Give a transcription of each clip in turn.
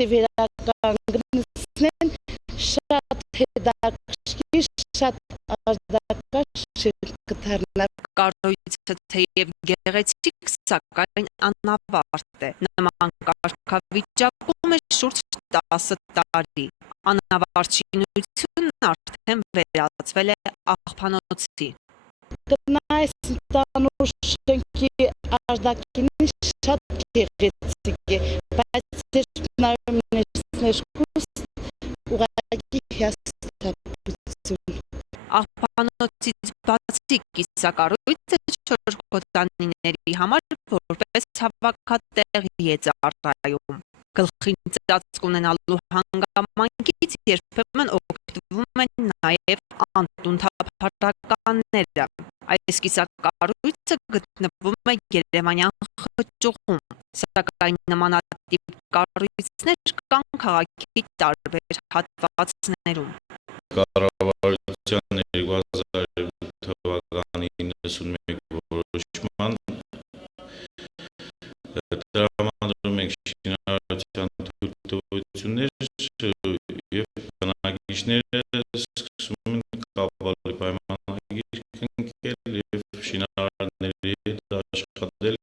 վերականգնեցնեն շատ հետաքրքիր, շատ արձակաշ կդառնա։ Կառույցը թեև գեղեցիկ, սակայն անավարտ է։ Նման կարգավիճակում է շուրջ 10 տարի։ Անավարտ շինությունն արդեն վերածվել է աղբանոցի։ Տնայս տանուր շենքի արտաքինին շատ գեղեցիկ է, բայց երբ նայում ներսներկուս ուղղակի հիասթափություն։ Աղբանոցից բացի կիսակառույցը 4 գոտանիների համար որպես հավաքատեղ է ծառայում։ Գլխին ծածկ ունենալու հանգամանքից երբեմն օգտվում են նաև անտուն-թափառականները։ Այս կիսակառույցը գտնվում է Երևանյան խճուղում, սակայն նմանատիպ կառույցներ կան քաղաքի տարբեր հատվածներում։ Կառավարության 2002 թվականի 91 որոշման տրամադրում ենք շինարարության թույլտվություններ և բնակիչները սկսում են կապվալի պայմանագիր կնքել և շինարարների հետ աշխատել,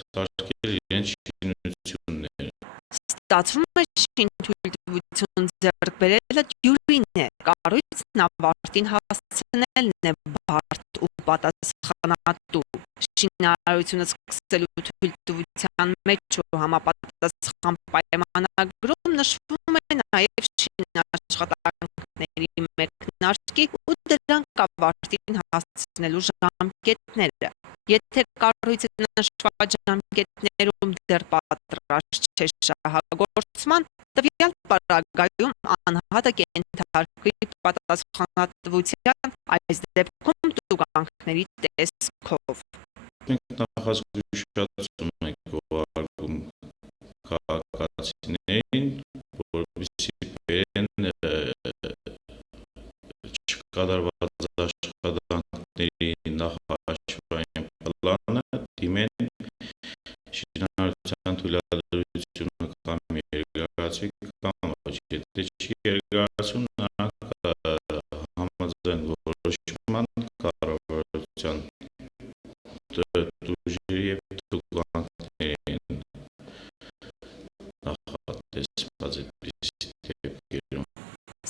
սարքել իրենց շինությունները։ Ստացվում է շինթույլտվություն ձեռք բերելը դյուրին է, կառույցն ավարտին հասցնելն է բարդ ու պատասխանատու։ Շինարարությունը սկսելու թույլտվության մեջ ու համապատասխան պայմանագրում նշվում է նաև շինաշխատանքների մեկնարկի ու դրանք ավարտին հասցնելու ժամկետները։ Եթե կառույցը նշված ժամկետներում դեռ պատրաստ չէ շահագործման, տվյալ պարագայում անհատը կենթարկվի պատասխանատվության, այս դեպքում տուգանքների տեսքով։ Մենք նախազգուշացում ենք ուղղարկում քաղաքացիներին, որպեսզի բերեն չկատարված աշխատանքների նախահաշվային պլանը, դիմեն շինարարության թույլատրությունը կամ երկարացվի կամ ոչ։ Եթե չի երկարացվում, նրանք համաձայն որոշման կառավարության տուժերի և տուգանքների են նախատեսված այդպիսի դեպքերում։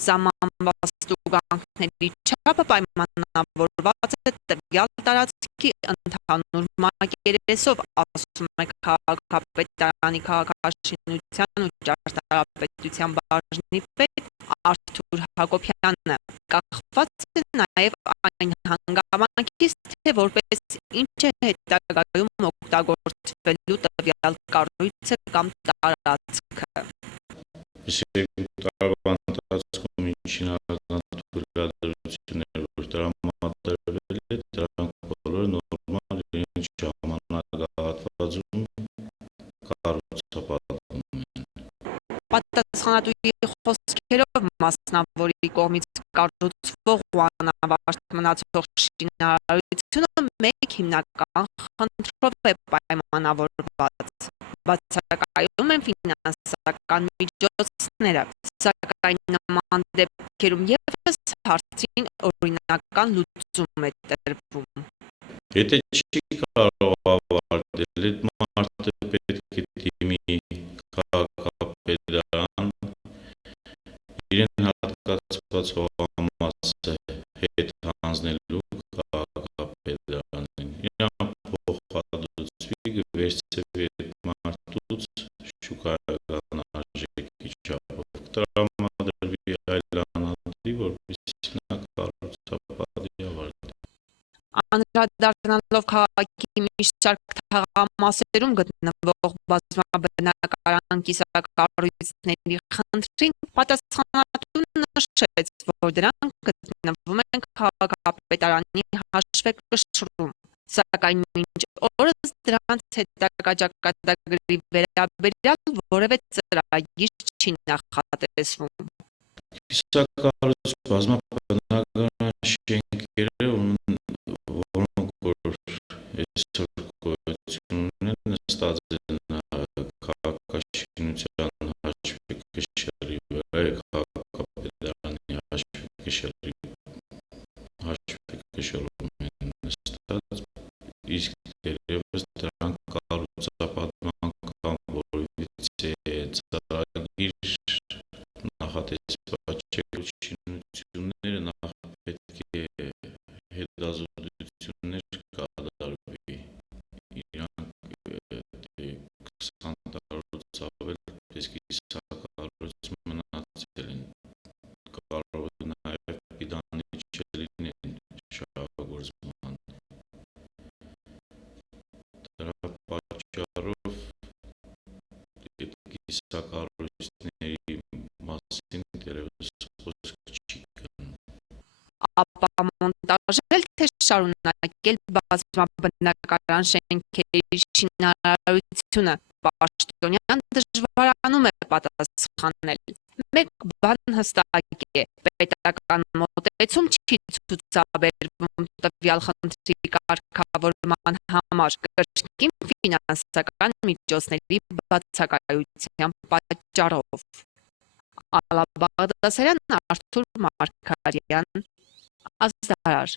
Սահմանված տուգանքների չափը պայմանավորված է տվյալ տարածքի ընդհանուր մակերեսով, ասում է քաղաքապետարանի քաղաքաշինության ու ճարտարապետության բաժնի պետ Արթուր Հակոբյանը։ Կախված է նաև այն հանգամանքից, թե որպես ինչ է հետագայում օգտագործվելու տվյալ կառույցը կամ տարածքը։ Երկու տարվա ընթացքում շինարարական թույլատրություններ, որ տրամադրվել է, դրանք բոլորը նորմալ իրենց ժամանակահատվածում կառուցապատվում են։ Պատասխանատուի խոսքերով մասնավորի կողմից կառուցվող ու անավարտ մնացող շինարարությունը մեկ հիմնական խնդրով է պայմանավորված։ Բացակայում են ֆինանսական միջոցները, սակայն նման դեպքերում ևս հարցին օրինական լուծում է տրվում։ Եթե չի կարող ավարտել, այդ մարդը պետք է դիմի քաղաքապետարան, իրեն հատկացված հողամասը հետ հանձնելու քաղաքապետարանին, իրան փոխհատուցվի, կվերցվի այդ մարդուց շուկայական արժեքի չափով, կտրամադրվի այլ անհատի, որպեսզի նա կառուցապատի ավարտի։ Անդրադառնալով քաղաքի մի շարք թաղամասերում գտնվող բազմաբնակարան կիսակառույցների խնդրին, պատասխանատուն նշեց, որ դրանք գտնվում են քաղաքապետարանի հաշվեկշռում, սակայն մինչ օրս դրանց հետագա ճակատագրի վերաբերյալ որևէ ծրագիր չի նախատեսվում։ Կիսակառույց բազմաբնակարան շենքերը, որոնք որ այսօր գոյություն ունեն, նստած են քաղաքաշինության ցավել, իսկ իսակառույց մնացել են, կարող է նաև պիտանի չլինեն շահագործման։ Դրա պատճառով կիսակառույցների մասին դեռևս խոսք չի գնում։ Ապա մոնտաժել թե շարունակել բազմաբնակարան շենքերի շինարարությունը պաշտոնյան դժվարանում է պատասխանել։ Մեկ բան հստակ է, պետական մոտեցում չի ցուցաբերվում տվյալ խնդրի կարգավորման համար կրկին ֆինանսական միջոցների բացակայության պատճառով։ Ալա Բաղդասարյան, Արթուր Մարգարյան, Ազդարար։